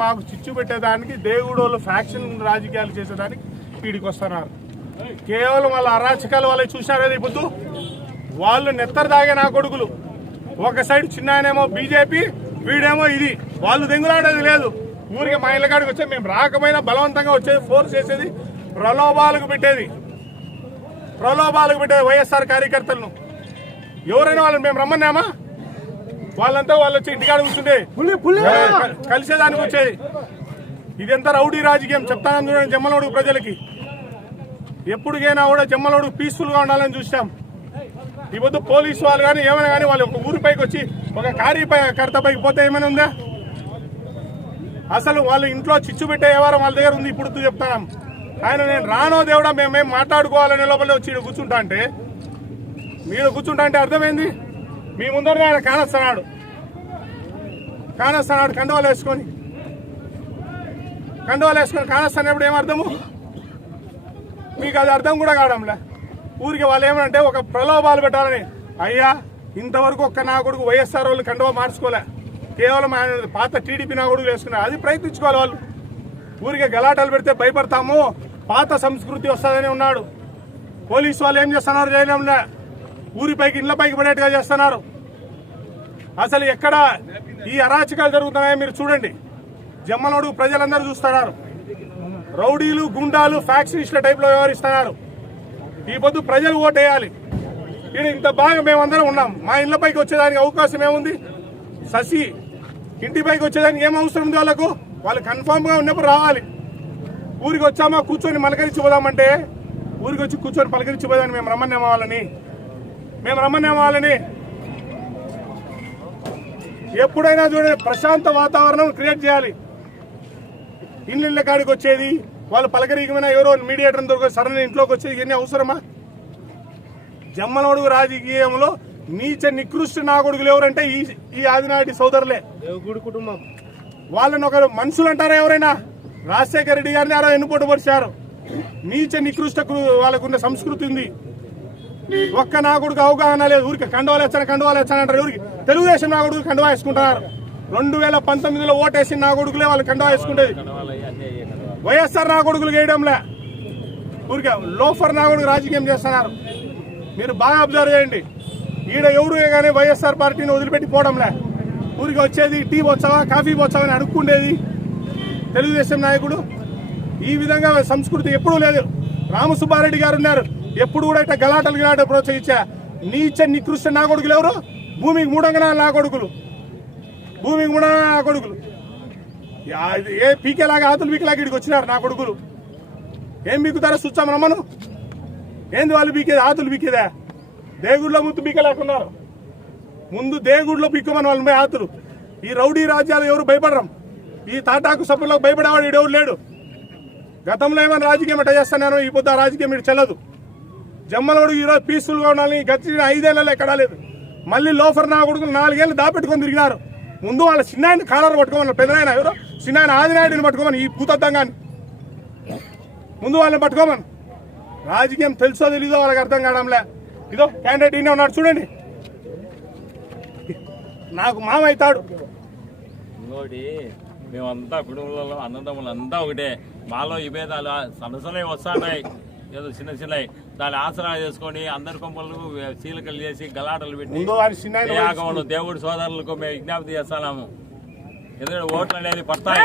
మాకు చిచ్చు పెట్టేదానికి దేవుడు ఫ్యాక్షన్ రాజకీయాలు చేసేదానికి వీడికి వస్తున్నారు. కేవలం వాళ్ళ అరాచకాలు వాళ్ళు చూశారు కదా. ఇప్పుడు వాళ్ళు నెత్తరు తాగే నా కొడుకులు. ఒక సైడ్ చిన్నాయనేమో బీజేపీ, వీడేమో ఇది. వాళ్ళు దెంగులాడేది లేదు. ఊరికి మా ఇళ్ళ కాడికి వచ్చేది మేము రాకపోయినా బలవంతంగా వచ్చేది, ఫోర్స్ చేసేది, ప్రలోభాలకు పెట్టేది వైఎస్ఆర్ కార్యకర్తలను. ఎవరైనా వాళ్ళని మేము రమ్మన్నామా? వాళ్ళంతా వాళ్ళు వచ్చి ఇంటికాడ కూర్చుంటే కలిసేదానికి వచ్చేది. ఇదంతా రౌడీ రాజకీయం. చెప్తాను చూడండి జమ్మలమడుగు ప్రజలకి. ఎప్పటికైనా కూడా జమ్మలమడుగు పీస్ఫుల్ గా ఉండాలని చూసాం. ఈ పొద్దు పోలీసు వాళ్ళు కానీ ఏమైనా కానీ వాళ్ళు ఒక ఊరిపైకి వచ్చి ఒక కార్యకర్తపైకి పోతే ఏమైనా ఉందా? అసలు వాళ్ళు ఇంట్లో చిచ్చు పెట్టే వ్యవహారం వాళ్ళ దగ్గర ఉంది. ఇప్పుడు చెప్తాను ఆయన నేను రానో దేవుడా మేమేం మాట్లాడుకోవాలనే లోపల వచ్చి కూర్చుంటా అంటే మీరు కూర్చుంటా అంటే అర్థమైంది. మీ ముందరనే ఆయన కానస్తున్నాడు కండువాలు వేసుకొని కానస్తున్నప్పుడు ఏమర్థము మీకు? అది అర్థం కూడా కావడంలే. ఊరికి వాళ్ళు ఏమంటే ఒక ప్రలోభాలు పెట్టాలని. అయ్యా ఇంతవరకు ఒక్క నా కొడుకు వైఎస్ఆర్ వాళ్ళు కండువా మార్చుకోలే. కేవలం ఆయన పాత టీడీపీ నా కొడుకు వేసుకున్నారు. అది ప్రయత్నించుకోవాలి వాళ్ళు. ఊరికి గలాటాలు పెడితే భయపడతాము, పాత సంస్కృతి వస్తుందని ఉన్నాడు. పోలీసు వాళ్ళు ఏం చేస్తున్నారు? చేయడంలే. ఊరిపైకి ఇళ్లపైకి పడేట్టుగా చేస్తున్నారు. అసలు ఎక్కడ ఈ అరాచకాలు జరుగుతున్నాయో మీరు చూడండి. జమ్మలమడుగు ప్రజలందరూ చూస్తున్నారు. రౌడీలు, గుండాలు, ఫ్యాక్షనిస్టుల టైప్ లో వ్యవహరిస్తున్నారు. ఈ పొద్దు ప్రజలు ఓటేయాలి. ఇది ఇంత బాగా మేమందరం ఉన్నాం. మా ఇళ్లపైకి వచ్చేదానికి అవకాశం ఏముంది? శశి ఇంటిపైకి వచ్చేదానికి ఏం అవసరం ఉంది? వాళ్ళు కన్ఫామ్ గా ఉన్నప్పుడు రావాలి. ఊరికి వచ్చామా కూర్చొని పలకరించి పోదామంటే ఊరికి వచ్చి కూర్చొని పలకరించి పోదామని మేము రమ్మనే వాళ్ళని ఎప్పుడైనా చూడండి ప్రశాంత వాతావరణం క్రియేట్ చేయాలి. ఇళ్ళ కాడికి వచ్చేది వాళ్ళు పలకరీకమైన ఎవరో మీడియేటర్ దొరికి సరైన ఇంట్లోకి వచ్చేది ఇవన్నీ అవసరమా? జమ్మలమడుగు రాజకీయంలో నీచ నికృష్ట నా కొడుకులు ఎవరంటే ఈ ఆదినాటి సోదరులే. కుటుంబం వాళ్ళని ఒక మనుషులు అంటారా ఎవరైనా? రాజశేఖర రెడ్డి గారిని ఆరో ఎన్నుపోటు పరిచారు. నీచ నికృష్ట వాళ్ళకున్న సంస్కృతి ఉంది. ఒక్క నా కొడుకు అవగాహన లేదు. ఊరికి కండువాలు వేస్తానంటారు. ఎవరికి? తెలుగుదేశం నా కొడుకు కండువా వేసుకుంటున్నారు. 2019లో ఓటేసిన నా కొడుకులే వాళ్ళు కండువా వేసుకుంటేది. వైఎస్ఆర్ నా కొడుకులు వేయడంలే. ఊరికే లోఫర్ నా కొడుకు రాజకీయం చేస్తున్నారు. మీరు బాగా అబ్జర్వ్ చేయండి. ఈడ ఎవరు కానీ వైఎస్ఆర్ పార్టీని వదిలిపెట్టి పోవడంలే. ఊరికి వచ్చేది టీ వచ్చావా, కాఫీ వచ్చావా అని అడుక్కుండేది తెలుగుదేశం నాయకుడు. ఈ విధంగా సంస్కృతి ఎప్పుడూ లేదు. రామసుబ్బారెడ్డి గారు ఉన్నారు. ఎప్పుడు కూడా ఇట్లా గలాటలు ప్రోత్సహించా. నీచ నికృష్ట నా కొడుకులు ఎవరు? భూమికి మూడంగా నా కొడుకులు. ఏ పీకేలాగా ఆతులు పీకేలాగా ఇక్కడికి వచ్చినారు నా కొడుకులు. ఏం పీకుతారో చూచాం రమ్మను. ఏంది వాళ్ళు పీకేది? ఆతులు పీకేదా? దేగుడిలో ముందు పీకేలాకున్నారు. ముందు దేగుడిలో పీక్కమని వాళ్ళు ఆతులు. ఈ రౌడీ రాజ్యాలు ఎవరు భయపడరం. ఈ తాటాకు సభ్యులకు భయపడేవాడు ఈడెవరు లేడు. గతంలో ఏమైనా రాజకీయం ఎట్లా చేస్తున్నానో ఈ పొద్దు రాజకీయం ఇటు చెల్లదు. జమ్మలమడుగు ఈరోజు పీస్ఫుల్ గా ఉండాలని గడిచిన 5 ఏళ్లలో ఎక్కడా లేదు. మళ్ళీ లోఫర్ నా కొడుకులు 4 ఏళ్ళు దాపెట్టుకొని తిరిగినారు. ముందు వాళ్ళ చిన్నాయన కాలర్ పట్టుకోమని, పెద్దనాయన ఎవరో చిన్నాయన ఆదినాయుడిని పట్టుకోమని, ఈ భూతద్దంగాని ముందు వాళ్ళని పట్టుకోమని. రాజకీయం తెలుసో తెలీదో వాళ్ళకి అర్థం కావడంలే. ఇదో క్యాండిడేట్ ఈయన ఉన్నాడు చూడండి. నాకు మామ అవుతాడు. ఇంకోటి మేమంతా కుటుంబంలో అన్నదమ్ములు అంతా ఒకటే. మాలో విభేదాలు సమస్యలే వస్తున్నాయి. ఏదో చిన్నవి దాన్ని ఆసరా చేసుకొని అందరి కొంపలు చీలకలు చేసి గలాటలు పెట్టి దేవుడి సోదరులకు మేము విజ్ఞప్తి చేస్తున్నాము. ఎందుకంటే ఓట్లు అనేది పడతాయి.